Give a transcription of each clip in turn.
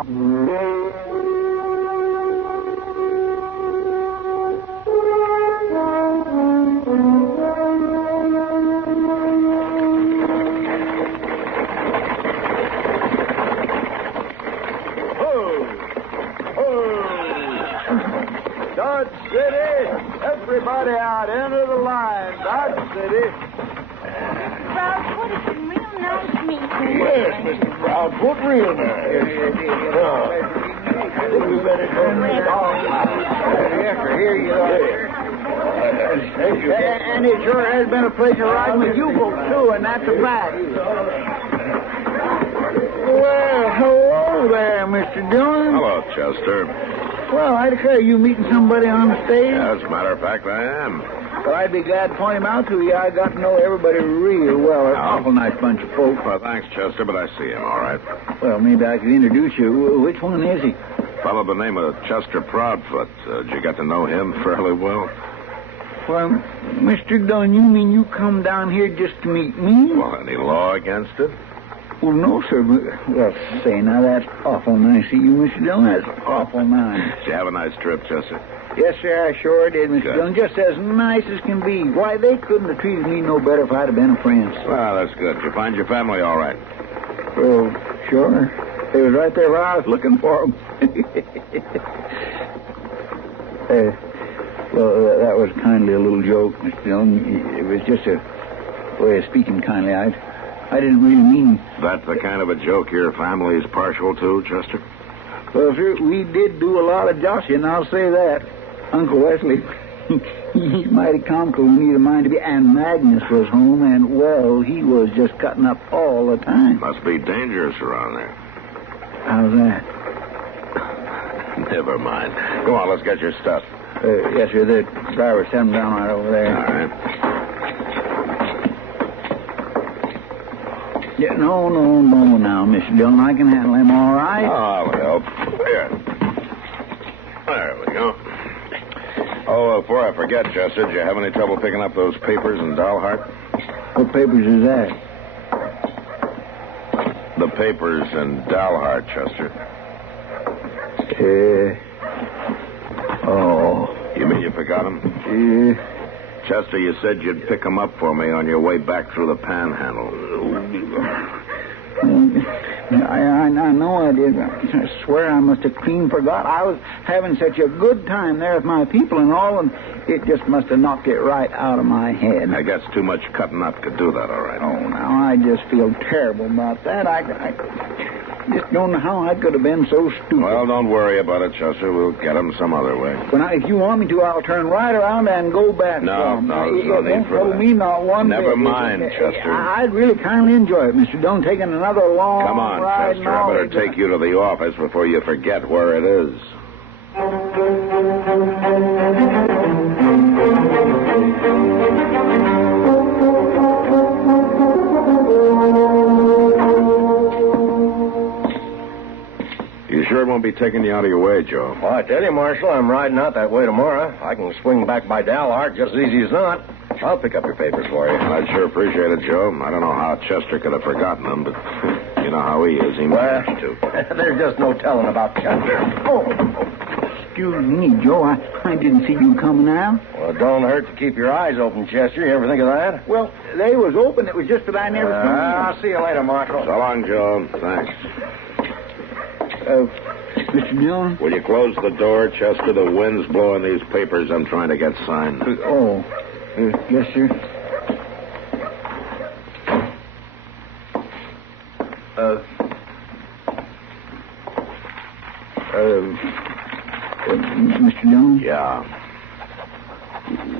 Dodge City! Everybody out, enter the line. Dodge City. Proudfoot, it's been real nice meeting you. Yes, Mr. Proudfoot, real nice. I think we better turn this off. Yes, sir. Here you are. Thank you. And it sure has been a pleasure riding with you folks, too, and that's a fact. Well, hello there, Mr. Dillon. Hello, Chester. Well, I declare you meeting somebody on the stage. As a matter of fact, I am. Well, I'd be glad to point him out to you. I got to know everybody real well. They're an awful nice bunch of folks. Well, thanks, Chester, but I see him, all right. Well, maybe I could introduce you. Which one is he? Fellow by the name of Chester Proudfoot. Did you get to know him fairly well? Well, Mr. Dunn, you mean you come down here just to meet me? Well, any law against it? Well, no, sir. But, well, say, now, that's awful nice of you, Mr. Dillon. That's awful nice. Did you have a nice trip, Chester? Yes, sir, I sure did, Mr. Good. Dillon. Just as nice as can be. Why, they couldn't have treated me no better if I'd have been a friend. Well, that's good. Did you find your family all right? Well, sure. They was right there where I was looking for them. Well, that was kindly a little joke, Mr. Dillon. It was just a way of speaking kindly. I didn't really mean... That's the kind of a joke your family is partial to, Chester? Well, sir, we did do a lot of joshing, I'll say that. Uncle Wesley, he's mighty comical when he's a mind to be. And Magnus was home, and, well, he was just cutting up all the time. Must be dangerous around there. How's that? Never mind. Go on, let's get your stuff. Yes, sir, the driver's sitting down right over there. All right. Yeah, no, now, Mr. Dillon. I can handle him all right. Oh, I'll help. Here. There we go. Oh, before I forget, Chester, did you have any trouble picking up those papers in Dalhart? What papers is that? The papers in Dalhart, Chester. Oh. You mean you forgot them? Chester, you said you'd pick them up for me on your way back through the Panhandle. I know I did. I swear I must have clean forgot. I was having such a good time there with my people and all, and it just must have knocked it right out of my head. I guess too much cutting up could do that, all right. Oh, now, I just feel terrible about that. I just don't know how I could have been so stupid. Well, don't worry about it, Chester. We'll get them some other way. But if you want me to, I'll turn right around and go back. No, there's no need for that. Me not one Never bit. mind, Chester. I'd really kindly enjoy it, Mr. Dillon, taking another long Come on, ride. Chester. I better take you to the office before you forget where it is. You sure it won't be taking you out of your way, Joe? Well, I tell you, Marshal, I'm riding out that way tomorrow. I can swing back by Dalhart just as easy as not. I'll pick up your papers for you. I'd sure appreciate it, Joe. I don't know how Chester could have forgotten them, but you know how he is. He managed to. There's just no telling about Chester. Oh, excuse me, Joe. I didn't see you coming out. Well, it don't hurt to keep your eyes open, Chester. You ever think of that? Well, they was open. It was just that I never seen you. I'll see you later, Marshal. So long, Joe. Thanks. Mr. Dillon? Will you close the door, Chester? The wind's blowing these papers I'm trying to get signed. Yes, sir. Mr. Dillon? Yeah.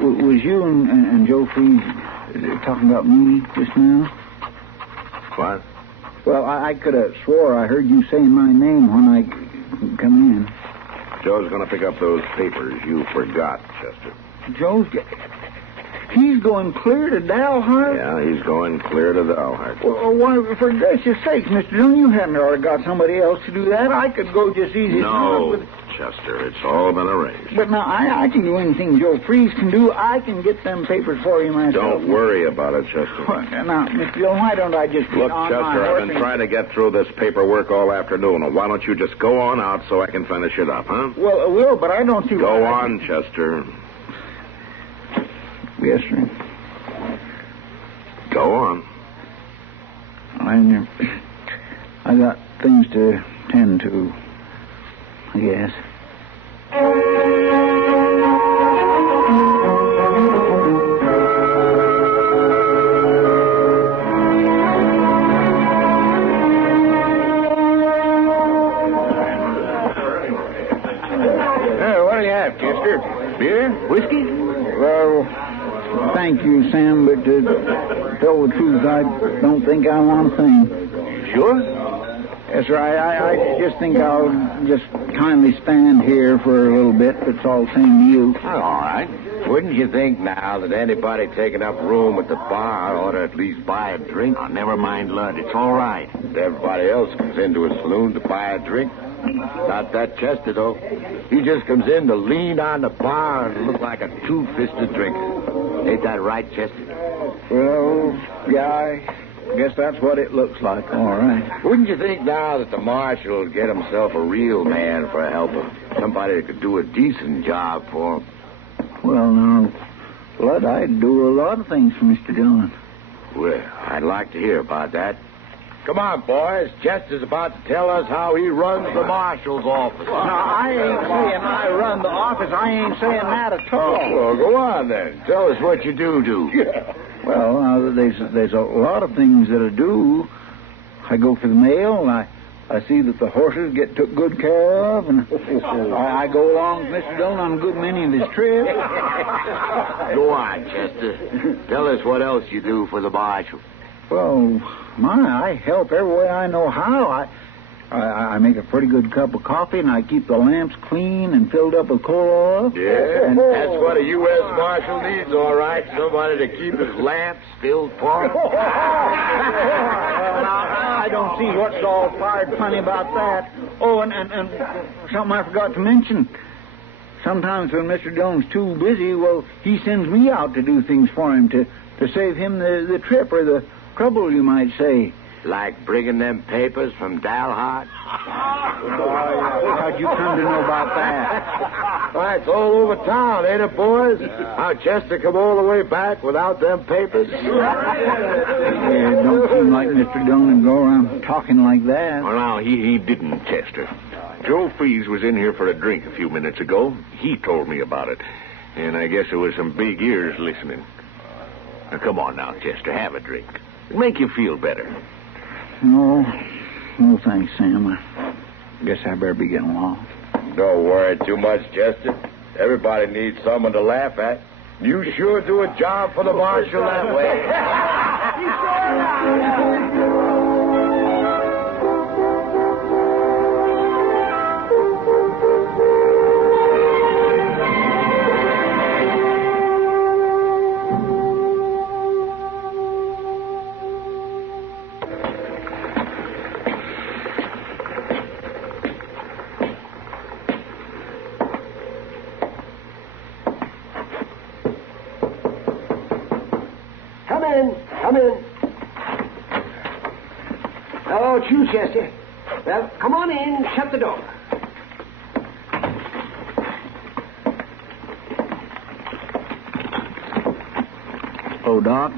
Was you and Joe Freeze talking about me just now? What? Well, I could have swore I heard you saying my name when I come in. Joe's going to pick up those papers you forgot, Chester. Joe's... He's going clear to Dalhart? Yeah, he's going clear to Dalhart. Well, why, for gracious sakes, Mr. Dillon, you hadn't already got somebody else to do that. I could go just easy as No, not with... Chester, it's all been arranged. But now, I can do anything Joe Freeze can do. I can get them papers for you myself. Don't worry about it, Chester. Well, now, Mr. Dillon, why don't I just get Look, on Chester, my horse I've been trying to get through this paperwork all afternoon. Why don't you just go on out so I can finish it up, huh? Well, I will, but I don't see Go why I on, Chester. Yes, sir. Go on. I got things to tend to, I guess. What do you have, Chester? Beer? Whiskey? Well, thank you, Sam, but to tell the truth, I don't think I want a thing. Sure? Yes, sir. I just think I'll just kindly stand here for a little bit. That's all the same to you. All right. Wouldn't you think now that anybody taking up room at the bar ought to at least buy a drink? Oh, never mind, Lud. It's all right. Everybody else comes into a saloon to buy a drink. Not that Chester, though. He just comes in to lean on the bar and look like a two-fisted drinker. Ain't that right, Chester? Well, yeah, I guess that's what it looks like. All right. Wouldn't you think now that the marshal would get himself a real man for a helper? Somebody that could do a decent job for him? Well, now, Lud, I'd do a lot of things for Mr. Dillon. Well, I'd like to hear about that. Come on, boys. Chester's about to tell us how he runs the marshal's office. Now, I ain't saying I run the office. I ain't saying that at all. Well, go on, then. Tell us what you do. Yeah. Well, there's a lot of things that I do. I go for the mail, and I see that the horses get took good care of, and I go along with Mr. Dillon on a good many of his trips. Go on, Chester. Tell us what else you do for the marshal. Well, I help every way I know how. I make a pretty good cup of coffee, and I keep the lamps clean and filled up with coal oil. Yeah, and that's what a U.S. Marshal needs, all right. Somebody to keep his lamps filled for him. I don't see what's all fired funny about that. Oh, and something I forgot to mention. Sometimes when Mr. Dillon's too busy, well, he sends me out to do things for him to save him the trip or the trouble, you might say. Like bringing them papers from Dalhart? How'd you come to know about that? Why, it's all over town, ain't it, boys? How Chester come all the way back without them papers? It don't seem like Mr. Dillon would go around talking like that. Well, now, he didn't, Chester. Joe Freeze was in here for a drink a few minutes ago. He told me about it. And I guess there was some big ears listening. Now, come on now, Chester, have a drink. It'll make you feel better. No, thanks, Sam. I guess I better be getting along. Don't worry too much, Chester. Everybody needs someone to laugh at. You sure do a job for the marshal that way. Come in. Oh, it's you, Chester. Well, come on in. Shut the door. Oh, Doc?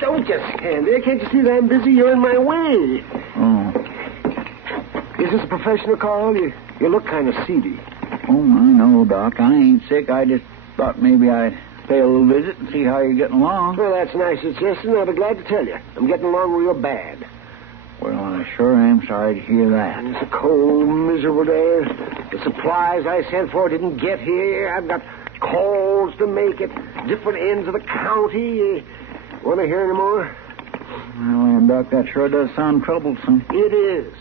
Don't just stand there. Can't you see that I'm busy? You're in my way. Oh. Is this a professional call? You look kind of seedy. Oh, I know, Doc. I ain't sick. I just thought maybe I'd pay a little visit and see how you're getting along. Well, that's nice, Chester, and I'll be glad to tell you. I'm getting along real bad. Well, I sure am sorry to hear that. It's a cold, miserable day. The supplies I sent for didn't get here. I've got calls to make at different ends of the county. Want to hear any more? Well, Doc, that sure does sound troublesome. It is.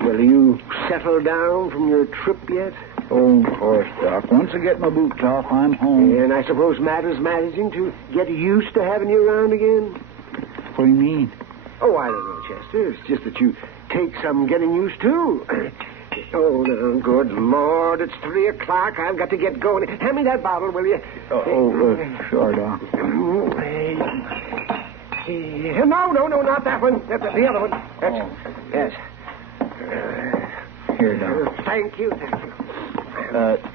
Well, you settled down from your trip yet? Oh, of course, Doc. Once I get my boots off, I'm home. And I suppose matters managing to get used to having you around again? What do you mean? Oh, I don't know, Chester. It's just that you take some getting used to. Oh, no, good Lord. It's 3 o'clock. I've got to get going. Hand me that bottle, will you? Sure, Doc. No, not that one. The other one. Yes. Here, Doc. Thank you.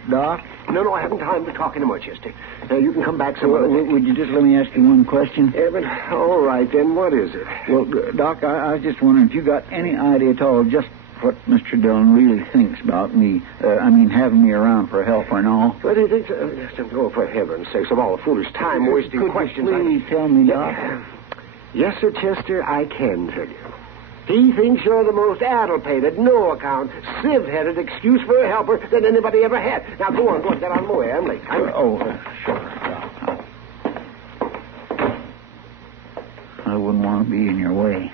Doc? No, I haven't time to talk anymore, Chester. You can come back some other day. Would you just let me ask you one question? But, all right, then. What is it? Well, Doc, I was just wondering if you got any idea at all just what Mr. Dillon really thinks about me. Having me around for help and all. But for heaven's sakes, of all the foolish time-wasting questions. Could you please tell me, Doc? Yes, Sir Chester, I can tell you. He thinks you're the most addle-pated, no-account, sieve-headed excuse for a helper that anybody ever had. Now, go on, get on my way. I'm late. Sure. I wouldn't want to be in your way.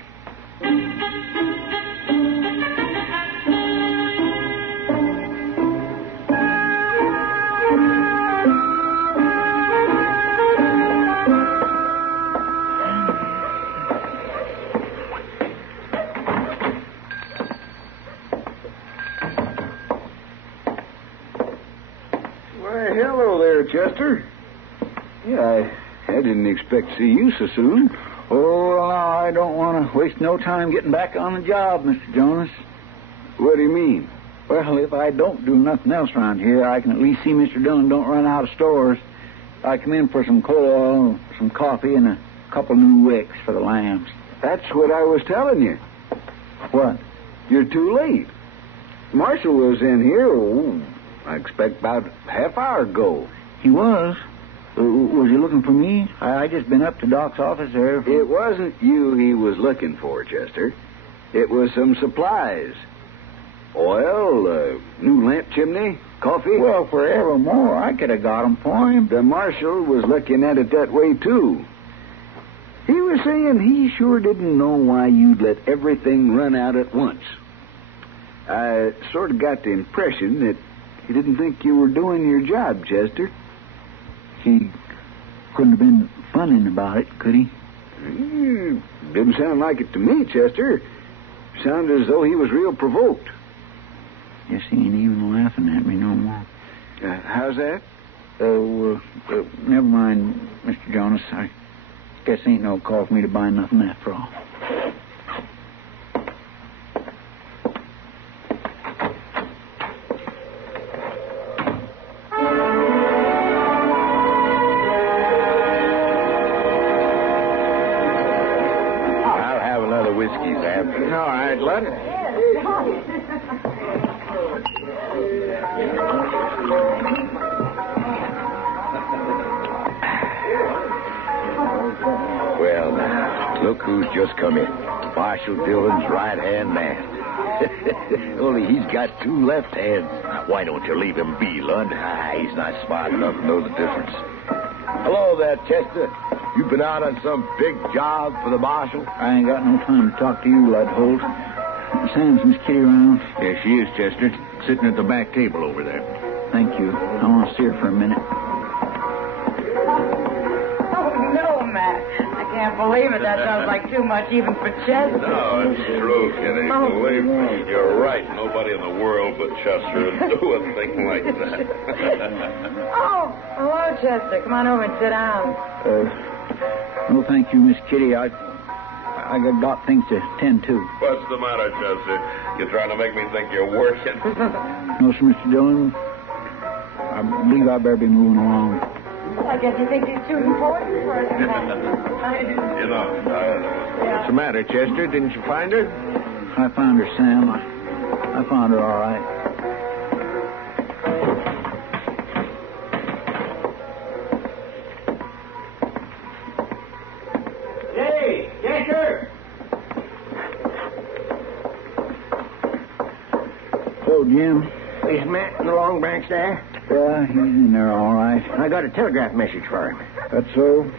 Hello there, Chester. Yeah, I didn't expect to see you so soon. Oh, well, now, I don't want to waste no time getting back on the job, Mr. Jonas. What do you mean? Well, if I don't do nothing else around here, I can at least see Mr. Dillon don't run out of stores. I come in for some coal oil, some coffee, and a couple new wicks for the lambs. That's what I was telling you. What? You're too late. Marshall was in here, I expect about half hour ago. He was? Was he looking for me? I just been up to Doc's office there. It wasn't you he was looking for, Chester. It was some supplies. Oil, new lamp chimney, coffee. Well, forevermore, I could have got them for him. The marshal was looking at it that way, too. He was saying he sure didn't know why you'd let everything run out at once. I sort of got the impression that he didn't think you were doing your job, Chester. He couldn't have been funning about it, could he? Didn't sound like it to me, Chester. Sounded as though he was real provoked. Guess he ain't even laughing at me no more. How's that? Never mind, Mr. Jonas. I guess ain't no call for me to buy nothing after all. All right, let it. Well, now, look who's just come in. Marshal Dillon's right-hand man. Only he's got 2 left hands. Why don't you leave him be, Lund? He's not smart enough to know the difference. Hello there, Chester. You been out on some big job for the marshal? I ain't got no time to talk to you, Ludholt. Sam's Miss Kitty around? There she is, Chester, sitting at the back table over there. Thank you. I want to see her for a minute. Oh, no, Matt. I can't believe it. That sounds like too much even for Chester. No, it's true, Kitty. Believe me, you're right. Nobody in the world but Chester would do a thing like that. Oh, hello, Chester. Come on over and sit down. No, thank you, Miss Kitty. I got things to tend to. What's the matter, Chester? You trying to make me think you're working? No, sir, Mr. Dillon. I believe I better be moving along. Well, I guess he thinks he's too important for us. You know, What's the matter, Chester? Didn't you find her? I found her, Sam. I found her all right. Hey, Chester! Hello, Jim. Is Matt in the Long Branch there? Yeah, he's in there all right. I got a telegraph message for him. That's so?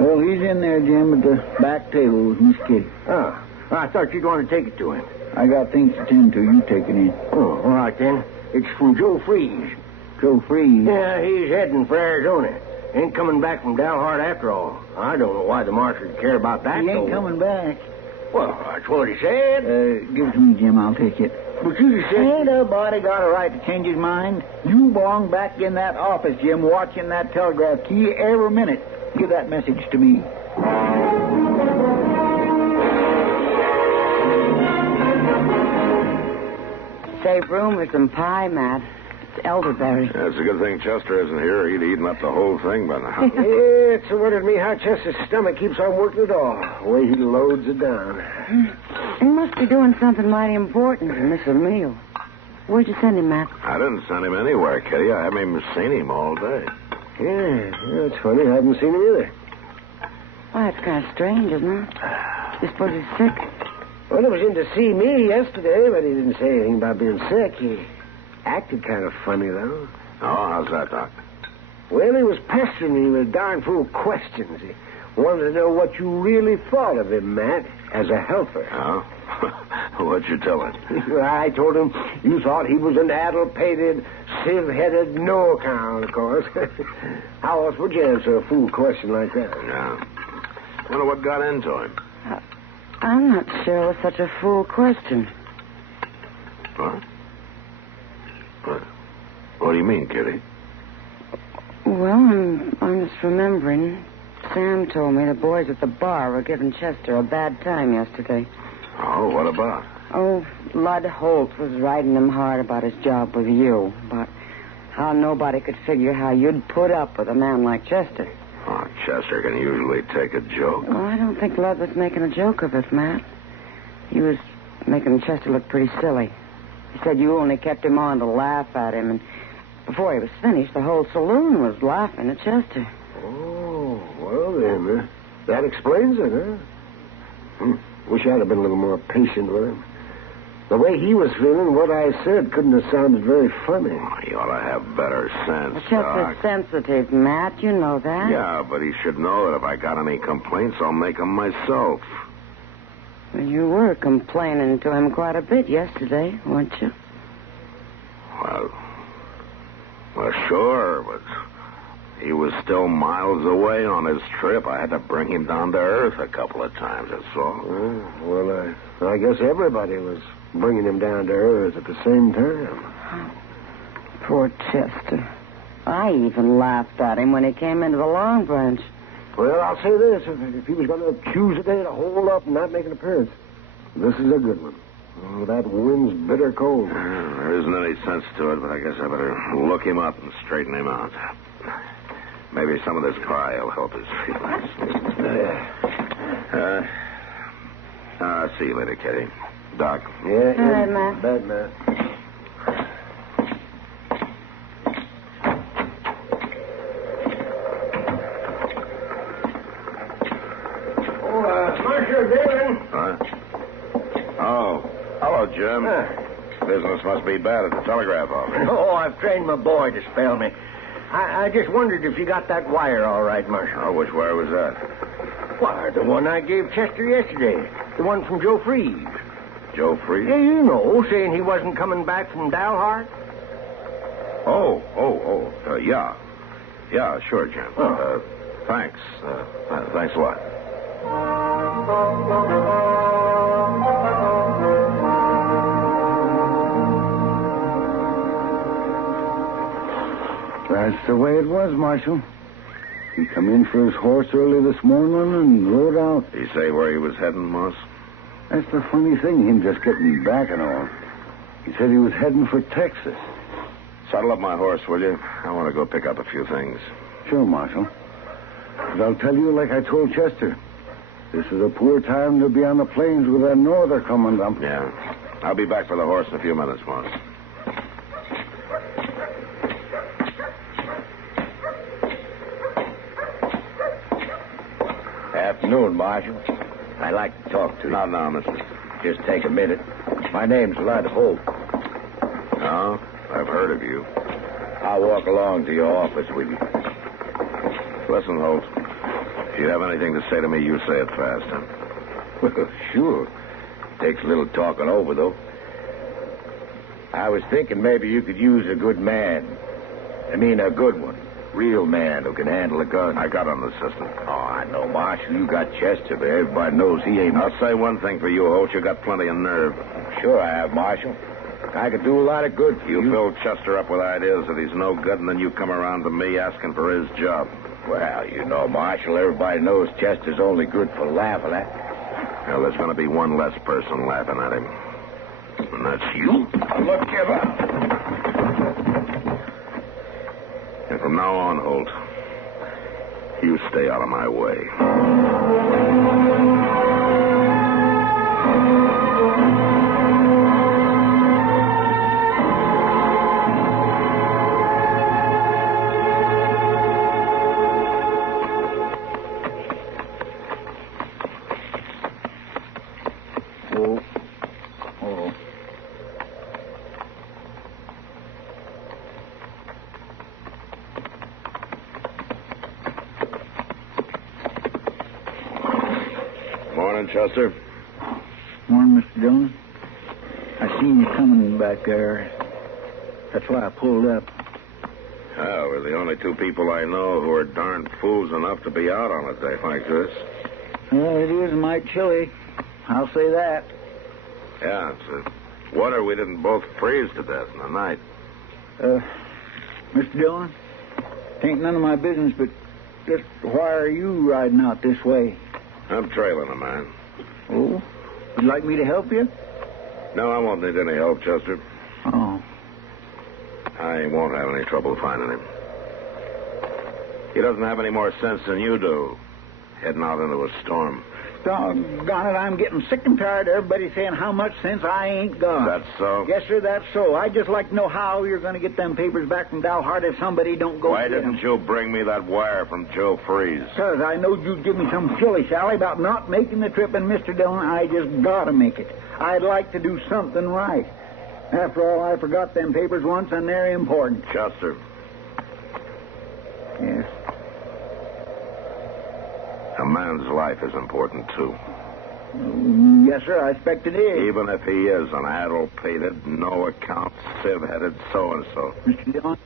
Well, he's in there, Jim, at the back table with Miss Kitty. Oh, I thought you'd want to take it to him. I got things to tend to. You take it in. Oh, all right, then. It's from Joe Freeze. Joe Freeze. Yeah, he's heading for Arizona. Ain't coming back from Dalhart after all. I don't know why the marshal would care about that, He ain't though. coming back. Well, that's what he said. Give it to me, Jim. I'll take it. But you said... Ain't nobody got a right to change his mind. You belong back in that office, Jim, watching that telegraph key every minute. Give that message to me. Save room for some pie, Matt. It's elderberry. Yeah, it's a good thing Chester isn't here. He'd eaten up the whole thing by now. Yeah, it's a wonder to me how Chester's stomach keeps on working at all. The way he loads it down. He must be doing something mighty important to miss a meal. Where'd you send him, Matt? I didn't send him anywhere, Kitty. I haven't even seen him all day. Yeah, it's funny. I haven't seen him either. Well, that's kind of strange, isn't it? You suppose he's sick? Well, he was in to see me yesterday, but he didn't say anything about being sick. He acted kind of funny, though. Oh, how's that, Doc? Well, he was pestering me with darn fool questions. He wanted to know what you really thought of him, Matt, as a helper. Oh? What'd you tell him? I told him you thought he was an addle-pated, sieve-headed no-account, of course. How else would you answer a fool question like that? Yeah. Wonder what got into him. I'm not sure it was such a fool question. What? What do you mean, Kitty? Well, I'm just remembering. Sam told me the boys at the bar were giving Chester a bad time yesterday. Oh, what about? Oh, Lud Holt was riding him hard about his job with you, about how nobody could figure how you'd put up with a man like Chester. Oh, Chester can usually take a joke. Oh, I don't think Lud was making a joke of it, Matt. He was making Chester look pretty silly. He said you only kept him on to laugh at him, and before he was finished, the whole saloon was laughing at Chester. Oh, well then, that explains it, huh? Wish I'd have been a little more patient with him. The way he was feeling, what I said couldn't have sounded very funny. Oh, you ought to have better sense, Well, Chester's Doc. sensitive, Matt. You know that. Yeah, but he should know that if I got any complaints, I'll make them myself. Well, you were complaining to him quite a bit yesterday, weren't you? Well, sure, but he was still miles away on his trip. I had to bring him down to earth a couple of times, that's all. Oh, well, I guess everybody was bringing him down to earth at the same time. Poor Chester. I even laughed at him when he came into the Long Branch. Well, I'll say this. If he was going to choose a day to hold up and not make an appearance, this is a good one. Oh, that wind's bitter cold. There isn't any sense to it, but I guess I better look him up and straighten him out. Maybe some of this pie will help his feelings. See you later, Kitty. Doc. Yeah. All right, Matt. Bad, Matt. Marshal Dillon. Huh? Oh. Hello, Jim. Business must be bad at the telegraph office. Oh, I've trained my boy to spell me. I just wondered if you got that wire all right, Marshal. Oh, which wire was that? Why, the one I gave Chester yesterday. The one from Joe Freeze. Joe Freeze? Yeah, you know, saying he wasn't coming back from Dalhart. Yeah. Yeah, sure, Jim. Oh. Thanks. Thanks a lot. That's the way it was, Marshal. He come in for his horse early this morning and rode out. Did he say where he was heading, Moss? That's the funny thing, him just getting back and all. He said he was heading for Texas. Saddle up my horse, will you? I want to go pick up a few things. Sure, Marshal. But I'll tell you like I told Chester. This is a poor time to be on the plains with that norther coming up. Yeah. I'll be back for the horse in a few minutes, Moss. Afternoon, Marshal. I'd like to talk to you. Not now, mister. Just take a minute. My name's Lud Holt. No, I've heard of you. I'll walk along to your office with you. Listen, Holt. If you have anything to say to me, you say it fast, huh? Sure. Takes a little talking over, though. I was thinking maybe you could use a good man. I mean, a good one. Real man who can handle a gun. I got an assistant. Oh, I know, Marshal. You got Chester, but everybody knows he ain't... I'll say one thing for you, Holt. You got plenty of nerve. Sure I have, Marshal. I could do a lot of good for you. You fill Chester up with ideas that he's no good, and then you come around to me asking for his job. Well, you know, Marshal, everybody knows Chester's only good for laughing at. Well, there's going to be one less person laughing at him. And that's you. Look, give up. And from now on, Holt, you stay out of my way. Morning, Chester. Morning, Mr. Dillon. I seen you coming back there. That's why I pulled up. Oh, we're the only two people I know who are darn fools enough to be out on a day like this. Well, it is mighty chilly. I'll say that. Yeah, it's a wonder we didn't both freeze to death in the night. Mr. Dillon, it ain't none of my business, but just why are you riding out this way? I'm trailing a man. Oh? Would you like me to help you? No, I won't need any help, Chester. Oh. I won't have any trouble finding him. He doesn't have any more sense than you do, heading out into a storm. Doggone it, I'm getting sick and tired of everybody saying how much sense I ain't got. That's so? Yes, sir, that's so. I'd just like to know how you're going to get them papers back from Dalhart if somebody don't go Why get didn't 'em. you bring me that wire from Joe Freeze? Because I know you'd give me some shilly-shally about not making the trip, and Mr. Dillon, I just got to make it. I'd like to do something right. After all, I forgot them papers once, and they're important. Chester, Yes. a man's life is important, too. Yes, sir, I expect it is. Even if he is an addle-pated, no-account, sieve-headed so-and-so. Mr. Dillon.